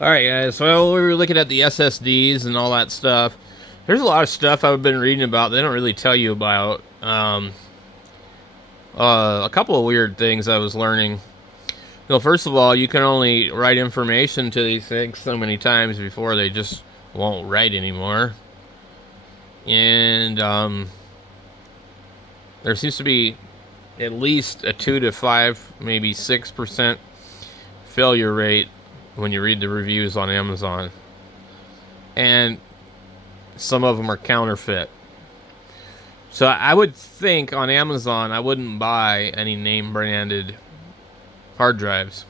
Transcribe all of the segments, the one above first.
Alright guys, so we were looking at the SSDs and all that stuff. There's a lot of stuff I've been reading about they don't really tell you about. A couple of weird things I was learning. First of all, you can only write information to these things so many times before they just won't write anymore. And there seems to be at least a 2 to 5, maybe 6% failure rate when you read the reviews on Amazon. And some of them are counterfeit. So I would think on Amazon I wouldn't buy any name branded hard drives.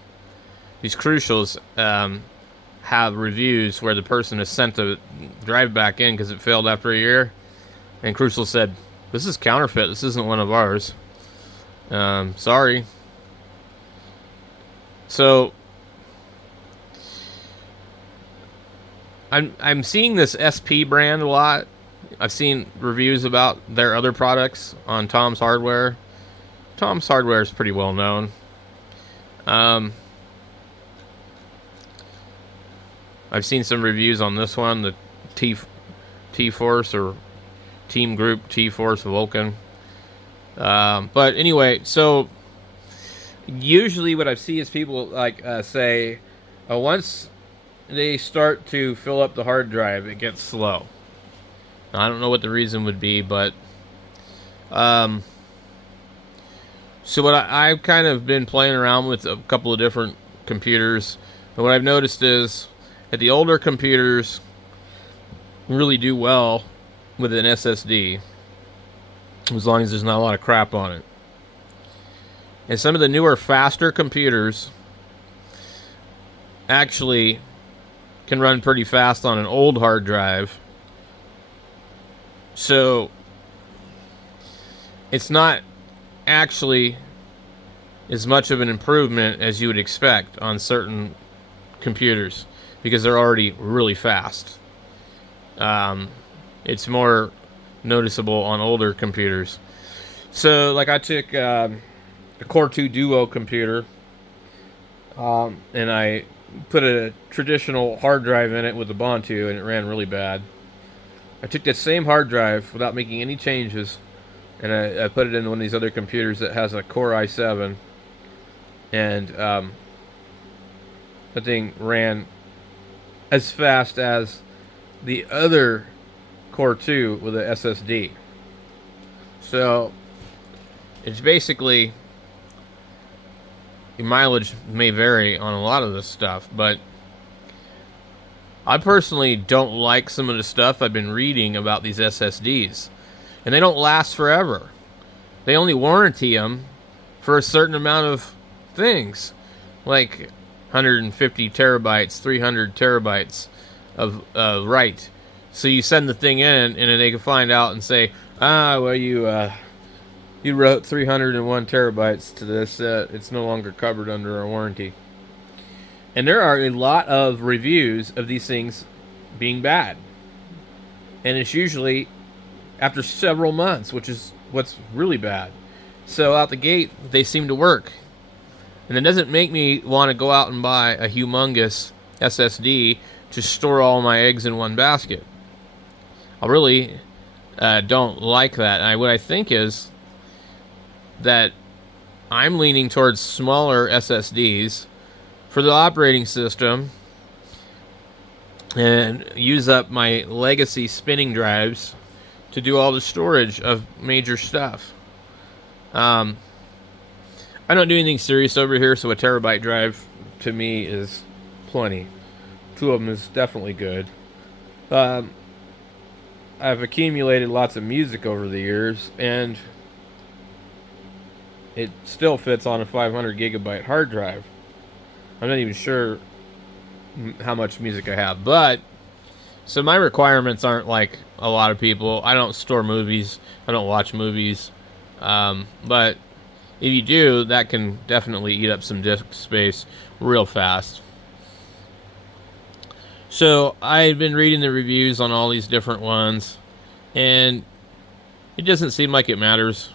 These Crucials have reviews where the person has sent the drive back in because it failed after a year, and Crucial said, "This is counterfeit. This isn't one of ours. Sorry." So I'm seeing this SP brand a lot. I've seen reviews about their other products on Tom's Hardware. Tom's Hardware is pretty well known. I've seen some reviews on this one, the T-Force or Team Group T-Force Vulcan. But anyway, so usually what I see is people say, once they start to fill up the hard drive, it gets slow. Now, I don't know what the reason would be, but so what I've kind of been playing around with a couple of different computers, and what I've noticed is that the older computers really do well with an SSD, as long as there's not a lot of crap on it. And some of the newer, faster computers actually can run pretty fast on an old hard drive. So it's not actually as much of an improvement as you would expect on certain computers because they're already really fast. It's more noticeable on older computers. So like I took a Core 2 Duo computer and I put a traditional hard drive in it with a Ubuntu, and it ran really bad. I took that same hard drive without making any changes, and I put it in one of these other computers that has a Core i7, and that thing ran as fast as the other Core 2 with a SSD. So it's basically, your mileage may vary on a lot of this stuff, but I personally don't like some of the stuff I've been reading about these SSDs. And they don't last forever. They only warranty them for a certain amount of things. Like 150 terabytes, 300 terabytes of write. So you send the thing in, and then they can find out and say, well, you wrote 301 terabytes to this. It's no longer covered under a warranty. And there are a lot of reviews of these things being bad. And it's usually after several months, which is what's really bad. So out the gate, they seem to work. And it doesn't make me want to go out and buy a humongous SSD to store all my eggs in one basket. I really don't like that. What I think is that I'm leaning towards smaller SSDs for the operating system and use up my legacy spinning drives to do all the storage of major stuff. I don't do anything serious over here, so a terabyte drive to me is plenty. 2 of them is definitely good. I've accumulated lots of music over the years, and it still fits on a 500 gigabyte hard drive. I'm not even sure how much music I have, but so my requirements aren't like a lot of people. I don't store movies. I don't watch movies. But if you do, that can definitely eat up some disk space real fast. So I've been reading the reviews on all these different ones, and it doesn't seem like it matters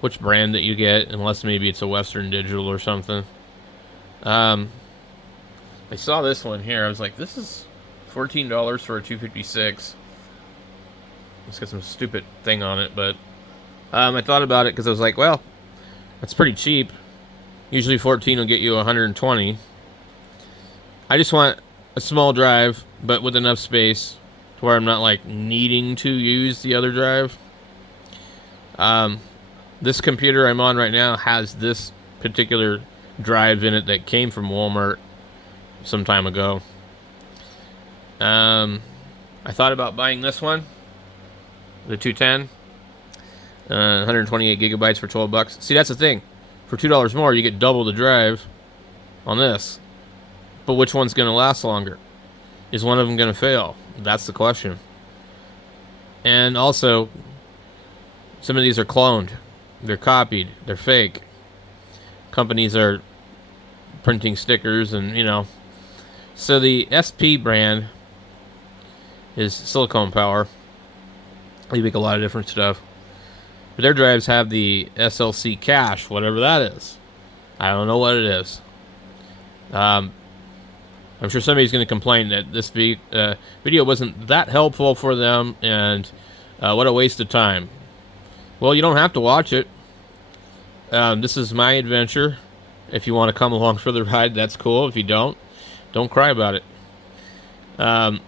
which brand that you get, unless maybe it's a Western Digital or something. Like I saw this one here. I was like, this is $14 for a 256. It's got some stupid thing on it, but I thought about it because I was like, well, that's pretty cheap. Usually 14 will get you 120. I just want a small drive, but with enough space to where I'm not like needing to use the other drive. This computer I'm on right now has this particular drive in it that came from Walmart some time ago. I thought about buying this one, the 210, 128 gigabytes for $12. See, that's the thing. For $2 more, you get double the drive on this. But which one's going to last longer? Is one of them going to fail? That's the question. And also, some of these are cloned. They're copied. They're fake. Companies are printing stickers and, you know. So the SP brand is silicone power. They make a lot of different stuff. But their drives have the SLC cache, whatever that is. I don't know what it is. I'm sure somebody's going to complain that this video wasn't that helpful for them, and what a waste of time. Well, you don't have to watch it. This is my adventure. If you want to come along for the ride, that's cool. If you don't cry about it. And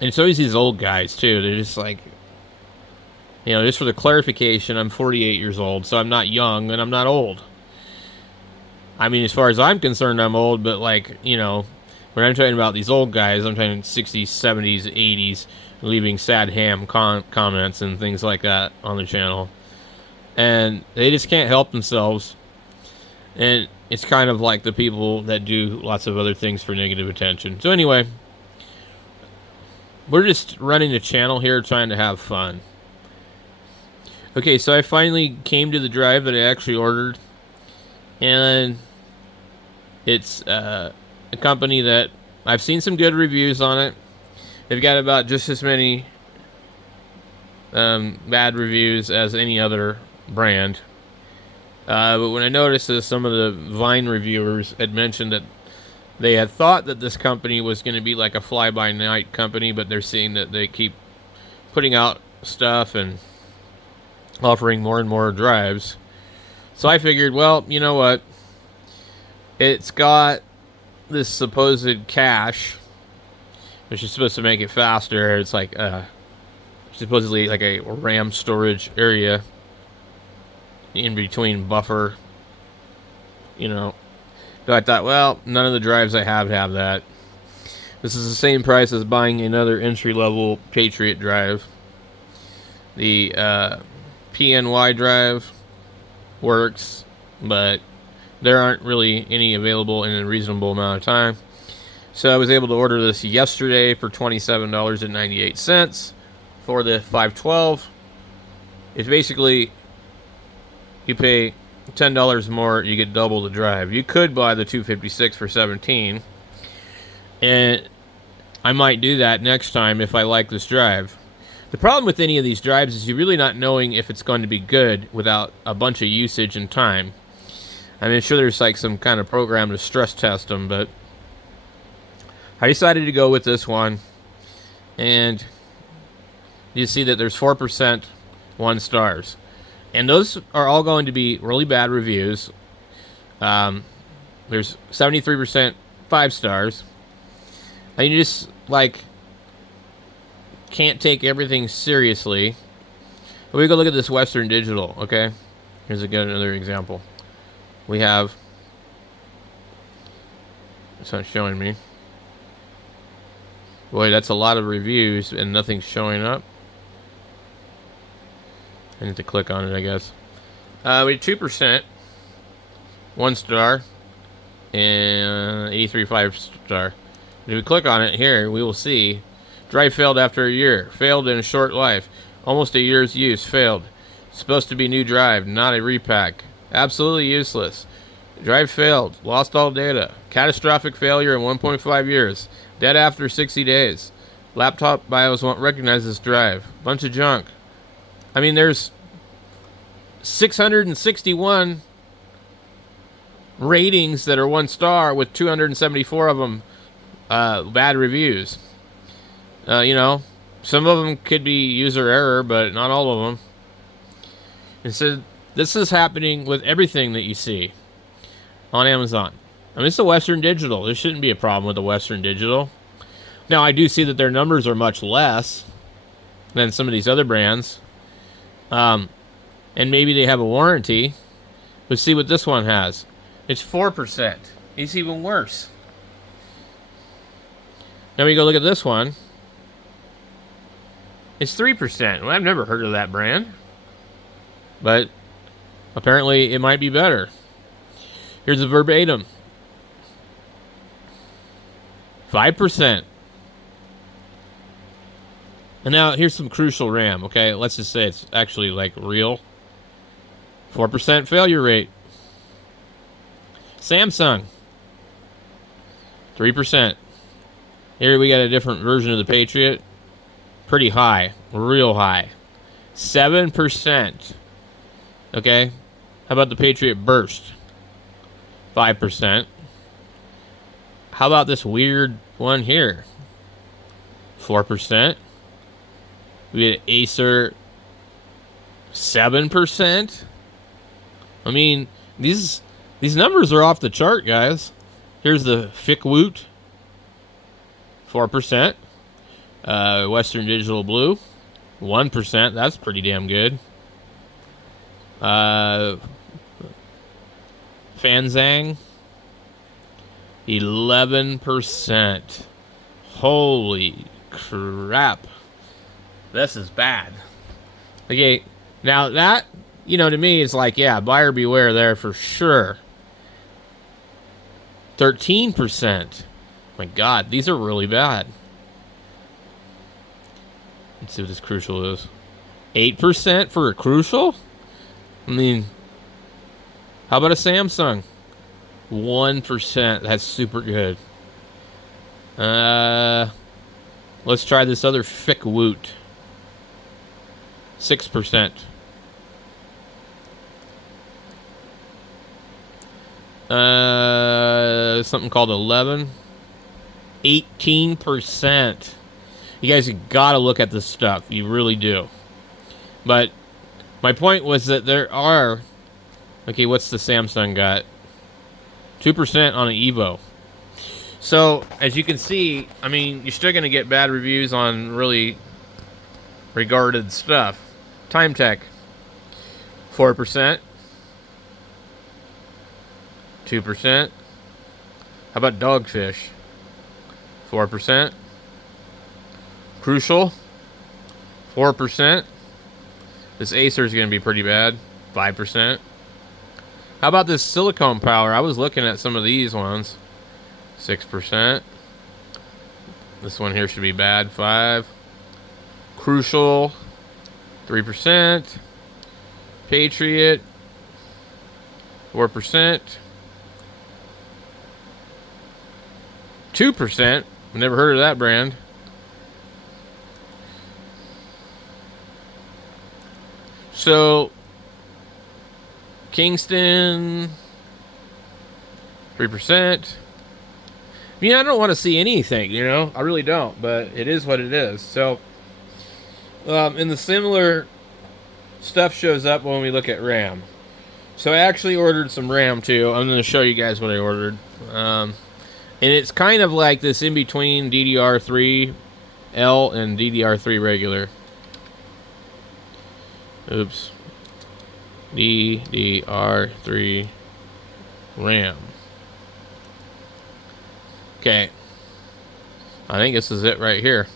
it's always these old guys, too. They're just like, you know, just for the clarification, I'm 48 years old, so I'm not young and I'm not old. I mean, as far as I'm concerned, I'm old, but like, you know, when I'm talking about these old guys, I'm talking 60s, 70s, 80s, leaving sad ham comments and things like that on the channel. And they just can't help themselves. And it's kind of like the people that do lots of other things for negative attention. So anyway, we're just running the channel here trying to have fun. Okay, so I finally came to the drive that I actually ordered. And it's a company that I've seen some good reviews on it. They've got about just as many bad reviews as any other brand. But when I noticed this, some of the Vine reviewers had mentioned that they had thought that this company was going to be like a fly-by-night company, but they're seeing that they keep putting out stuff and offering more and more drives. So I figured, well, you know what? It's got this supposed cache, which is supposed to make it faster. It's like supposedly like a RAM storage area in between buffer, you know. So I thought, well, none of the drives I have that. This is the same price as buying another entry-level Patriot drive. The PNY drive works, but there aren't really any available in a reasonable amount of time. So I was able to order this yesterday for $27.98 for the 512. It's basically, you pay $10 more, you get double the drive. You could buy the 256 for $17, and I might do that next time if I like this drive. The problem with any of these drives is you're really not knowing if it's going to be good without a bunch of usage and time. I mean, sure, there's like some kind of program to stress test them, but I decided to go with this one. And you see that there's 4% 1 stars. And those are all going to be really bad reviews. There's 73% 5 stars. And you just, like, can't take everything seriously. But we go look at this Western Digital, okay? Here's another example. We have, it's not showing me. Boy, that's a lot of reviews and nothing's showing up. I need to click on it, I guess. We have 2%, 1 star, and 83 5 star. If we click on it here, we will see drive failed after a year, failed in a short life, almost a year's use, failed. Supposed to be new drive, not a repack. Absolutely useless. Drive failed, lost all data. Catastrophic failure in 1.5 years. Dead after 60 days. Laptop BIOS won't recognize this drive. Bunch of junk. I mean, there's 661 ratings that are 1 star with 274 of them bad reviews. You know, some of them could be user error, but not all of them. And so this is happening with everything that you see on Amazon. I mean, it's a Western Digital. There shouldn't be a problem with the Western Digital. Now, I do see that their numbers are much less than some of these other brands. And maybe they have a warranty. But see what this one has. It's 4%. It's even worse. Now we go look at this one. It's 3%. Well, I've never heard of that brand. But apparently it might be better. Here's a verbatim. 5%. And now here's some crucial RAM, okay? Let's just say it's actually like real. 4% failure rate. Samsung. 3%. Here we got a different version of the Patriot. Pretty high. Real high. 7%. Okay? How about the Patriot Burst? 5%. How about this weird one here? 4%. We get Acer. 7%. I mean, these numbers are off the chart, guys. Here's the Fickwoot. 4%. Western Digital Blue. 1%. That's pretty damn good. Fanzang. 11%. Holy crap. This is bad. Okay, now that, you know, to me, it's like, yeah, buyer beware there for sure. 13%. My God, these are really bad. Let's see what this Crucial is. 8% for a Crucial? I mean, how about a Samsung? 1%. That's super good. Let's try this other Fickwoot. 6%. Something called 11. 18%. You guys have got to look at this stuff. You really do. But my point was that there are... Okay, what's the Samsung got? 2% on an Evo. So, as you can see, I mean, you're still going to get bad reviews on really regarded stuff. Time Tech, 4%. 2%. How about Dogfish? 4%. Crucial, 4%. This Acer is going to be pretty bad, 5%. How about this Silicone Power? I was looking at some of these ones. 6%. This one here should be bad, 5%. Crucial, 3%. Patriot, 4%. 2%. Never heard of that brand. So, Kingston, 3%. I mean, I don't want to see anything, you know? I really don't, but it is what it is. So, and the similar stuff shows up when we look at RAM. So, I actually ordered some RAM, too. I'm going to show you guys what I ordered. And it's kind of like this in-between DDR3L and DDR3 regular. Oops. DDR3 RAM. Okay. I think this is it right here.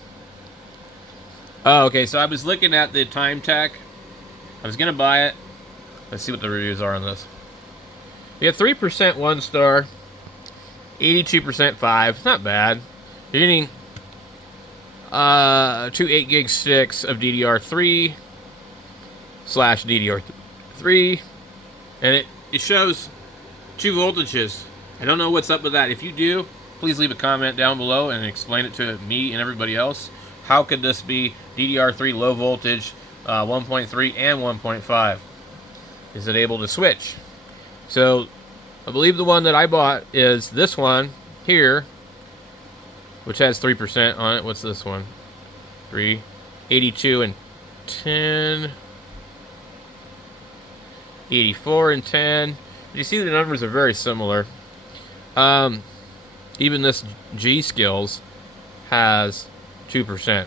Oh, okay. So I was looking at the Time Tech. I was going to buy it. Let's see what the reviews are on this. We have 3% 1 star. 82% 5. It's not bad. You're getting 2 8 gig sticks of DDR3 / DDR3, and it shows 2 voltages. I don't know what's up with that. If you do, please leave a comment down below and explain it to me and everybody else. How could this be DDR3 low voltage 1.3 and 1.5? Is it able to switch? So I believe the one that I bought is this one here, which has 3% on it. What's this one? 3, 82 and 10, 84 and 10. You see the numbers are very similar. Even this G Skills has 2%.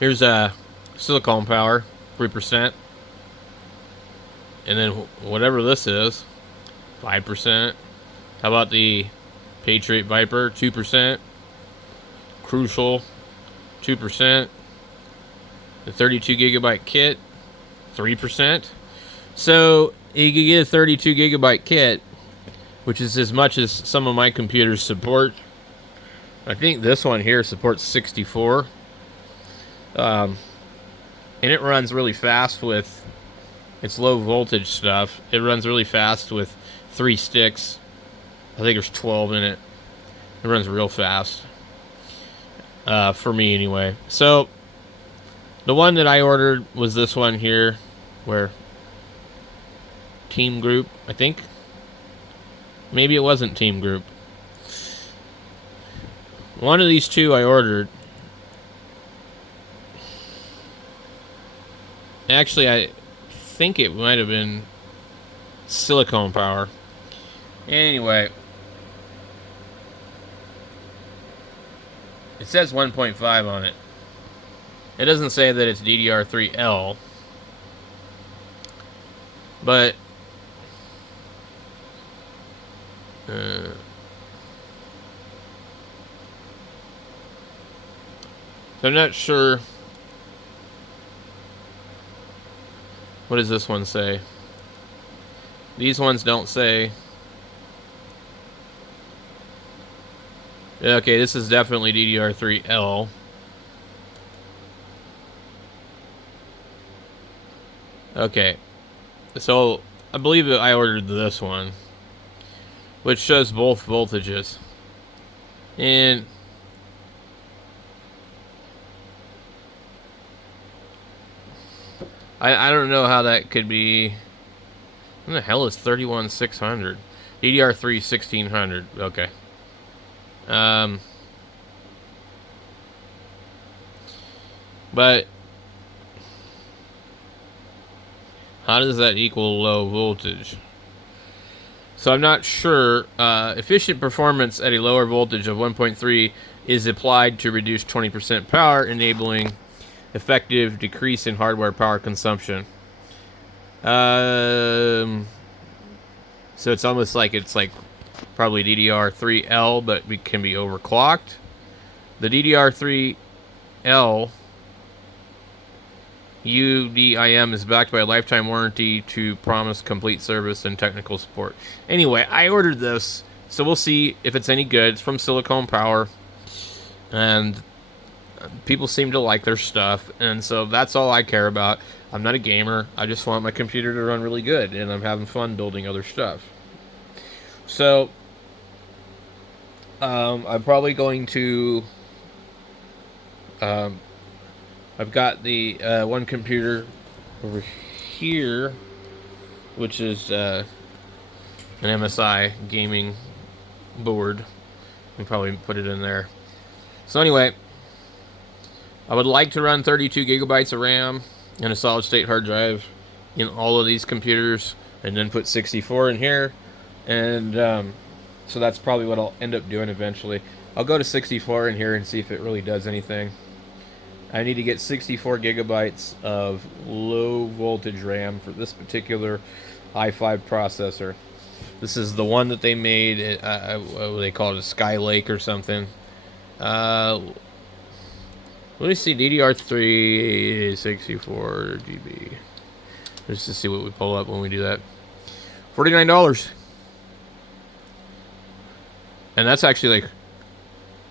Here's a silicone power, 3%. And then whatever this is, 5%. How about the Patriot Viper, 2%. Crucial, 2%. The 32 gigabyte kit, 3%. So you can get a 32 gigabyte kit, which is as much as some of my computers support. I think this one here supports 64. And it runs really fast with its low voltage stuff. It runs really fast with 3 sticks. I think there's 12 in it. It runs real fast. For me anyway. So the one that I ordered was this one here, where Team Group, I think. Maybe it wasn't Team Group. One of these two I ordered. Actually, I think it might have been silicone power. Anyway, it says 1.5 on it. It doesn't say that it's DDR3L, but I'm not sure. What does this one say? These ones don't say. Okay, this is definitely DDR3L. Okay, so I believe that I ordered this one, which shows both voltages. And I don't know how that could be. What the hell is 31600? DDR3 1600. Okay. But how does that equal low voltage? So I'm not sure. Efficient performance at a lower voltage of 1.3 is applied to reduce 20% power, enabling effective decrease in hardware power consumption. So it's almost like it's like probably DDR3L, but it can be overclocked. The DDR3L UDIM is backed by a lifetime warranty to promise complete service and technical support. Anyway, I ordered this, so we'll see if it's any good. It's from Silicon Power, and people seem to like their stuff, and so that's all I care about. I'm not a gamer. I just want my computer to run really good, and I'm having fun building other stuff. So I'm probably going to I've got the one computer over here, which is an MSI gaming board. I'll probably put it in there. So anyway, I would like to run 32 gigabytes of RAM and a solid state hard drive in all of these computers, and then put 64 in here. And so that's probably what I'll end up doing eventually. I'll go to 64 in here and see if it really does anything. I need to get 64 gigabytes of low voltage RAM for this particular i5 processor. This is the one that they made. What do they call it? A Sky Lake or something. Let me see. DDR3 64 GB. Just to see what we pull up when we do that. $49. And that's actually like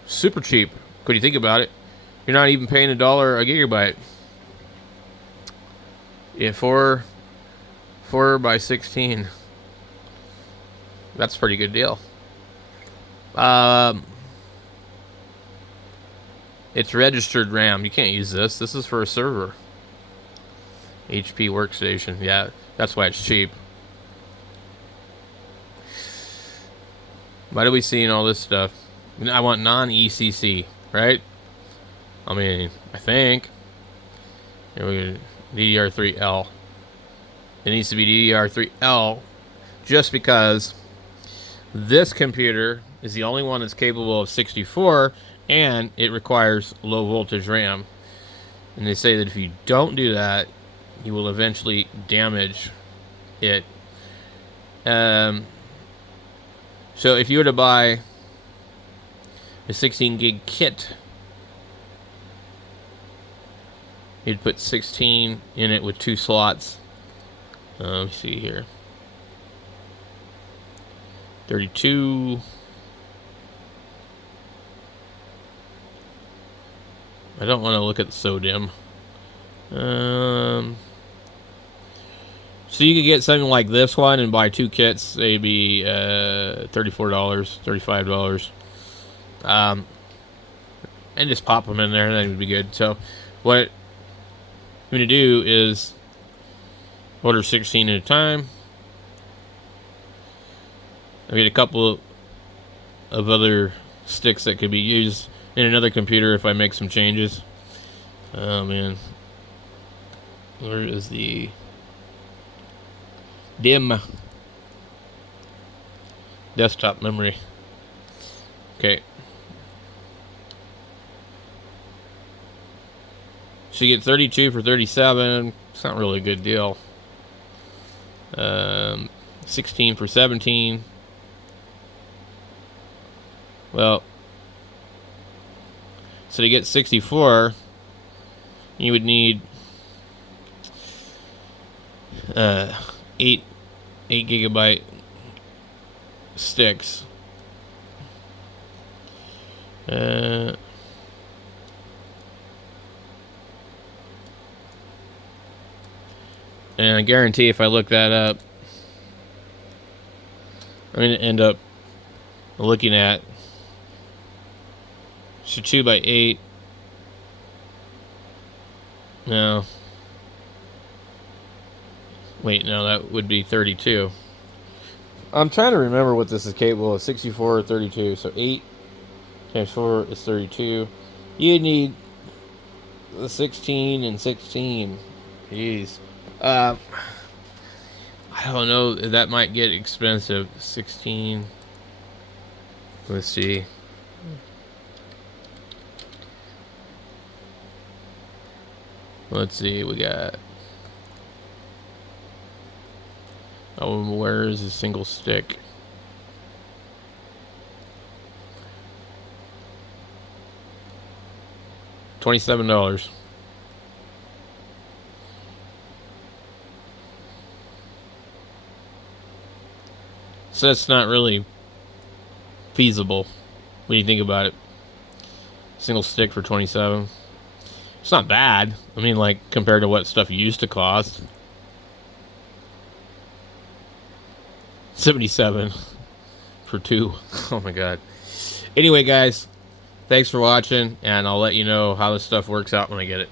super cheap when you think about it. You're not even paying $1 a gigabyte. Yeah, 4 by 16. That's a pretty good deal. It's registered RAM. You can't use this. This is for a server. HP workstation. Yeah, that's why it's cheap. Why are we seeing all this stuff? I want non-ECC, right? I mean, I think. Here we go. DDR3L. It needs to be DDR3L just because this computer is the only one that's capable of 64 and it requires low voltage RAM. And they say that if you don't do that, you will eventually damage it. So if you were to buy a 16 gig kit, you'd put 16 in it with 2 slots. Let me see here. 32. I don't want to look at the SODIMM. So you could get something like this one and buy 2 kits, maybe $34, $35. And just pop them in there, and that would be good. So what I'm going to do is order 16 at a time. I get a couple of other sticks that could be used in another computer if I make some changes. Oh man, where is the DIMM desktop memory? Okay, so you get 32 for 37. It's not really a good deal. 16 for 17. Well, so to get 64, you would need 8 gigabyte sticks. And I guarantee if I look that up, I'm going to end up looking at 2 by 8. No. Wait, no, that would be 32. I'm trying to remember what this is capable of. 64 or 32. So 8 times 4 is 32. You need the 16 and 16. Jeez. I don't know. That might get expensive. 16. Let's see. Let's see. We got. Oh, where is a single stick? $27. So that's not really feasible when you think about it. Single stick for 27. It's not bad. I mean, like, compared to what stuff used to cost. 77 for 2. Oh my god. Anyway, guys, thanks for watching, and I'll let you know how this stuff works out when I get it.